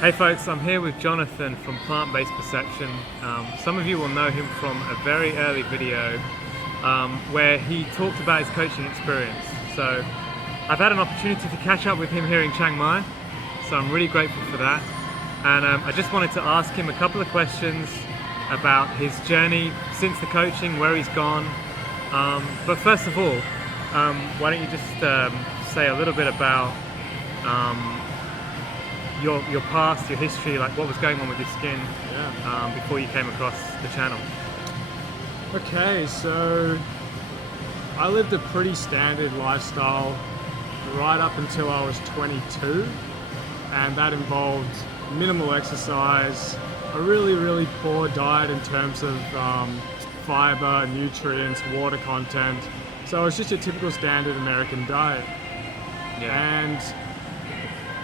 Hey folks, I'm here with Jonathan from Plant-Based Perception. Some of you will know him from a very early video where he talked about his coaching experience. So I've had an opportunity to catch up with him here in Chiang Mai, so I'm really grateful for that. And I just wanted to ask him a couple of questions about his journey since the coaching, where he's gone. But first of all, why don't you just say a little bit about your past, your history, like what was going on with your skin before you came across the channel. Okay, so I lived a pretty standard lifestyle right up until I was 22, and that involved minimal exercise, a really poor diet in terms of fiber, nutrients, water content. So it's just your typical standard American diet. And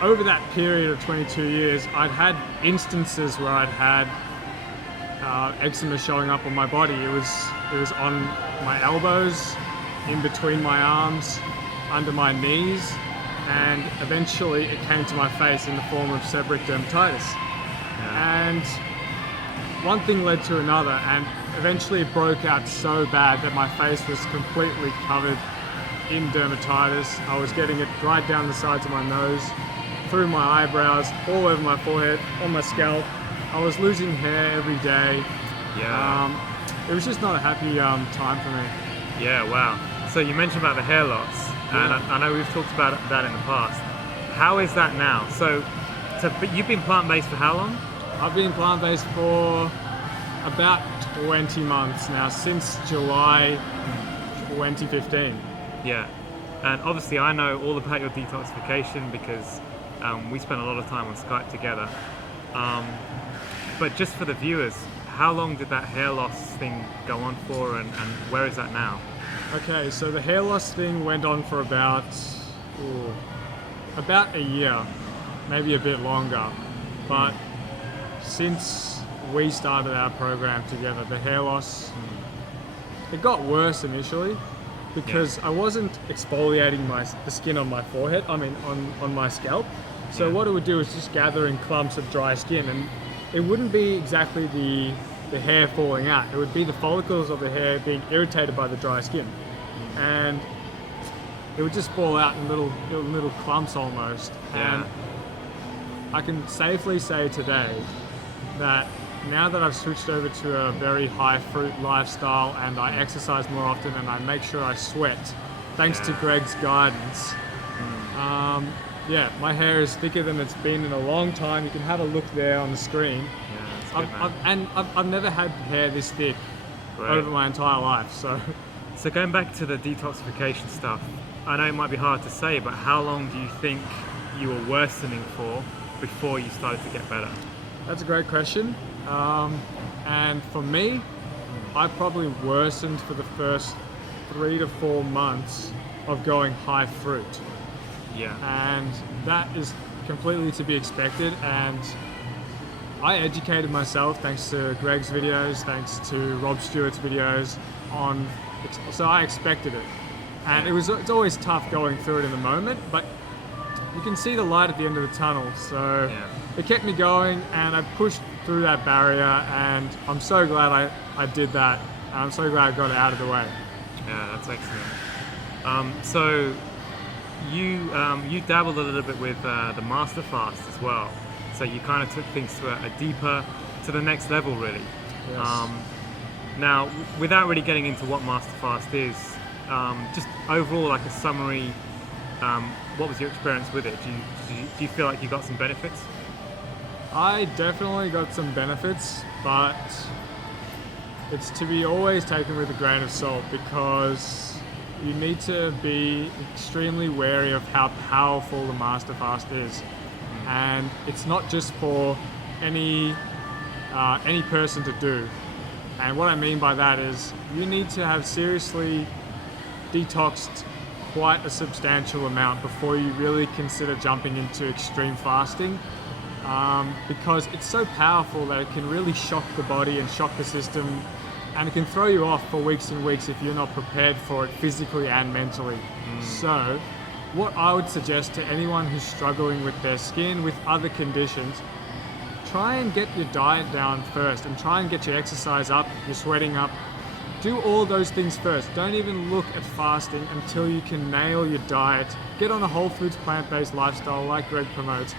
over that period of 22 years, I'd had instances where I'd had eczema showing up on my body. It was on my elbows, in between my arms, under my knees, and eventually it came to my face in the form of seborrheic dermatitis. And one thing led to another, and eventually it broke out so bad that my face was completely covered in dermatitis. I was getting it right down the sides of my nose, through my eyebrows, all over my forehead, on my scalp. I was losing hair every day. It was just not a happy time for me. Yeah, wow. So you mentioned about the hair loss, and I know we've talked about that in the past. How is that now? So but you've been plant-based for how long? I've been plant-based for about 20 months now, since July 2015. Yeah, and obviously I know all about your detoxification because we spent a lot of time on Skype together. But just for the viewers, how long did that hair loss thing go on for, and where is that now? Okay, so the hair loss thing went on for about a year, maybe a bit longer. But since we started our program together, the hair loss, it got worse initially because I wasn't exfoliating the skin on my forehead, on my scalp. So what it would do is just gather in clumps of dry skin, and it wouldn't be exactly the hair falling out. It would be the follicles of the hair being irritated by the dry skin. And it would just fall out in little clumps almost. And I can safely say today that now that I've switched over to a very high fruit lifestyle and I exercise more often and I make sure I sweat, thanks to Greg's guidance, my hair is thicker than it's been in a long time. You can have a look there on the screen. Yeah, that's good, I've never had hair this thick over my entire life. So going back to the detoxification stuff, I know it might be hard to say, but how long do you think you were worsening for before you started to get better? That's a great question. And for me, I probably worsened for the first 3 to 4 months of going high fruit. Yeah. And that is completely to be expected. And I educated myself thanks to Greg's videos, thanks to Rob Stewart's videos so I expected it. And it's always tough going through it in the moment, but you can see the light at the end of the tunnel. So it kept me going, and I pushed through that barrier, and I'm so glad I did that. I'm so glad I got it out of the way. Yeah, that's excellent. So you dabbled a little bit with the Master Fast as well. So you kind of took things to the next level, really. Yes. Now, without really getting into what Master Fast is, just overall, like a summary, what was your experience with it? Do you feel like you got some benefits? I definitely got some benefits, but it's to be always taken with a grain of salt because you need to be extremely wary of how powerful the Master Fast is. And it's not just for any person to do. And what I mean by that is you need to have seriously detoxed quite a substantial amount before you really consider jumping into extreme fasting, because it's so powerful that it can really shock the body and shock the system, and it can throw you off for weeks and weeks if you're not prepared for it physically and mentally. So what I would suggest to anyone who's struggling with their skin, with other conditions, try and get your diet down first and try and get your exercise up, your sweating up. Do all those things first. Don't even look at fasting until you can nail your diet. Get on a whole foods plant-based lifestyle like Greg promotes,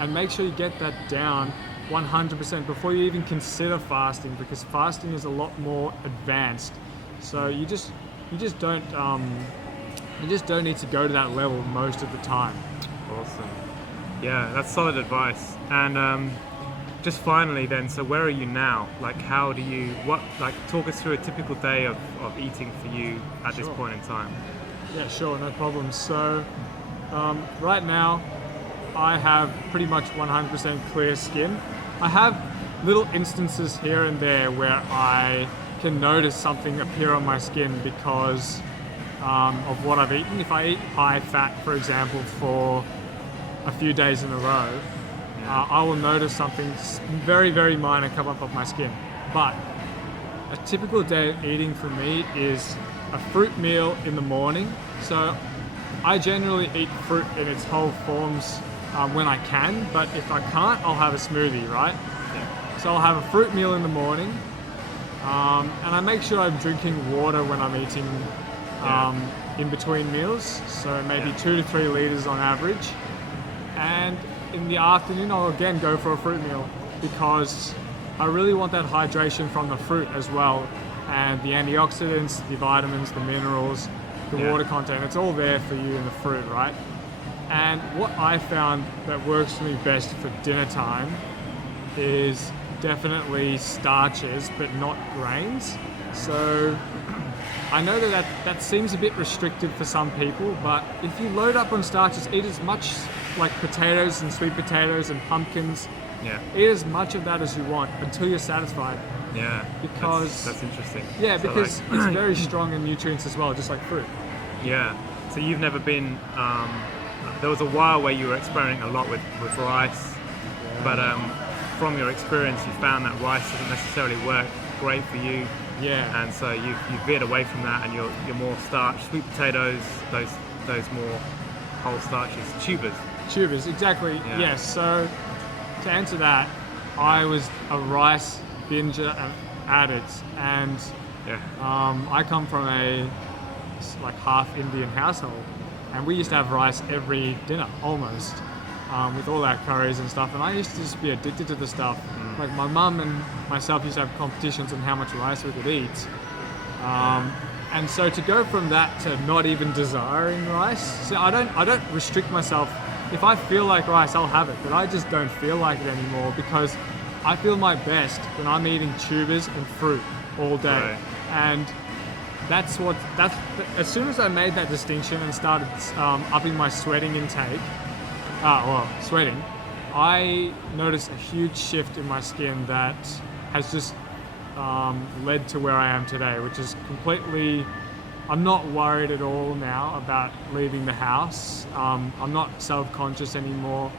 and make sure you get that down 100% before you even consider fasting, because fasting is a lot more advanced. So you just don't need to go to that level most of the time. Awesome. Yeah, that's solid advice. And just finally then, so where are you now? Like talk us through a typical day of eating for you at this point in time. Yeah, sure, no problem. So right now I have pretty much 100% clear skin. I have little instances here and there where I can notice something appear on my skin because of what I've eaten. If I eat high fat, for example, for a few days in a row, I will notice something very, very minor come up on my skin. But a typical day of eating for me is a fruit meal in the morning. So I generally eat fruit in its whole forms when I can, but if I can't, I'll have a smoothie, right? Yeah. So I'll have a fruit meal in the morning, and I make sure I'm drinking water when I'm eating in between meals, so maybe 2 to 3 liters on average. And in the afternoon, I'll again go for a fruit meal because I really want that hydration from the fruit as well, and the antioxidants, the vitamins, the minerals, the water content, it's all there for you in the fruit, right? And what I found that works for me best for dinner time is definitely starches, but not grains. So I know that seems a bit restricted for some people, but if you load up on starches, eat as much like potatoes and sweet potatoes and pumpkins. Yeah. Eat as much of that as you want until you're satisfied. Yeah. Because that's interesting. Yeah, So because it's very strong in nutrients as well, just like fruit. Yeah. So you've never been. There was a while where you were experimenting a lot with rice, but from your experience, you found that rice doesn't necessarily work great for you. Yeah. And so you've veered away from that, and you're more starch, sweet potatoes, those more whole starches, tubers, exactly. Yeah. Yes. So to answer that, I was a rice binger addict, and I come from a half Indian household, and we used to have rice every dinner almost, with all our curries and stuff. And I used to just be addicted to the stuff. Like my mum and myself used to have competitions on how much rice we could eat. And so to go from that to not even desiring rice, so I don't restrict myself. If I feel like rice, I'll have it, but I just don't feel like it anymore because I feel my best when I'm eating tubers and fruit all day. Right. And that's as soon as I made that distinction and started upping my sweating intake, sweating, I noticed a huge shift in my skin that has just led to where I am today, which is completely, I'm not worried at all now about leaving the house. I'm not self-conscious anymore,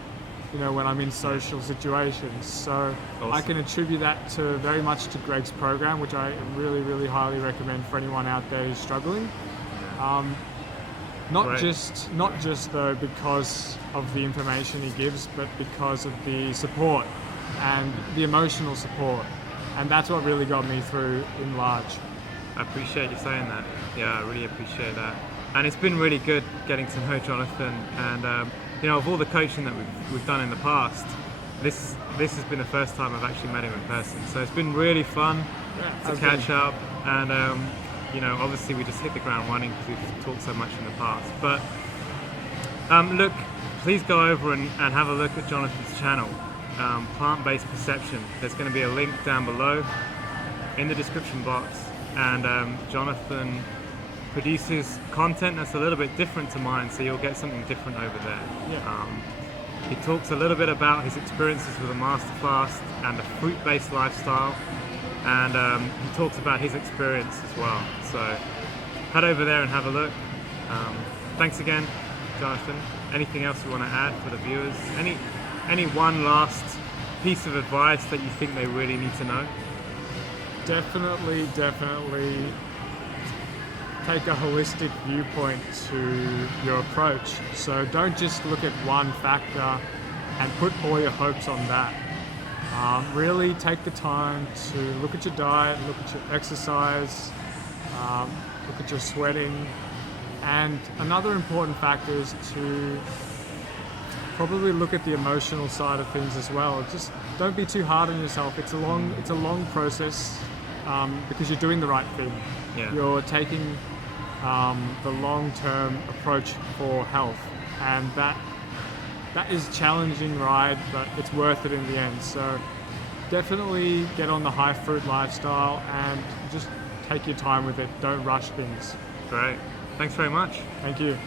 when I'm in social situations. So Awesome. I can attribute that very much to Greg's program, which I really, really highly recommend for anyone out there who's struggling. Not just though because of the information he gives, but because of the support and the emotional support. And that's what really got me through in large. I appreciate you saying that. Yeah, I really appreciate that. And it's been really good getting to know Jonathan. And of all the coaching that we've done in the past, this has been the first time I've actually met him in person. So it's been really fun to catch up. And obviously we just hit the ground running because we've talked so much in the past. But look, please go over and have a look at Jonathan's channel. Plant-based perception. There's going to be a link down below in the description box, and Jonathan produces content that's a little bit different to mine, so you'll get something different over there. He talks a little bit about his experiences with a master fast and a fruit-based lifestyle, and he talks about his experience as well. So head over there and have a look. Thanks again, Jonathan. Anything else you want to add for the viewers? Any one last piece of advice that you think they really need to know? Definitely take a holistic viewpoint to your approach. So don't just look at one factor and put all your hopes on that. Really take the time to look at your diet, look at your exercise, look at your sweating. And another important factor is to probably look at the emotional side of things as well. Just don't be too hard on yourself. It's a long process because you're doing the right thing. Yeah. You're taking the long-term approach for health, and that is challenging ride, but it's worth it in the end. So definitely get on the high fruit lifestyle and just take your time with it. Don't rush things. Great. Thanks very much. Thank you.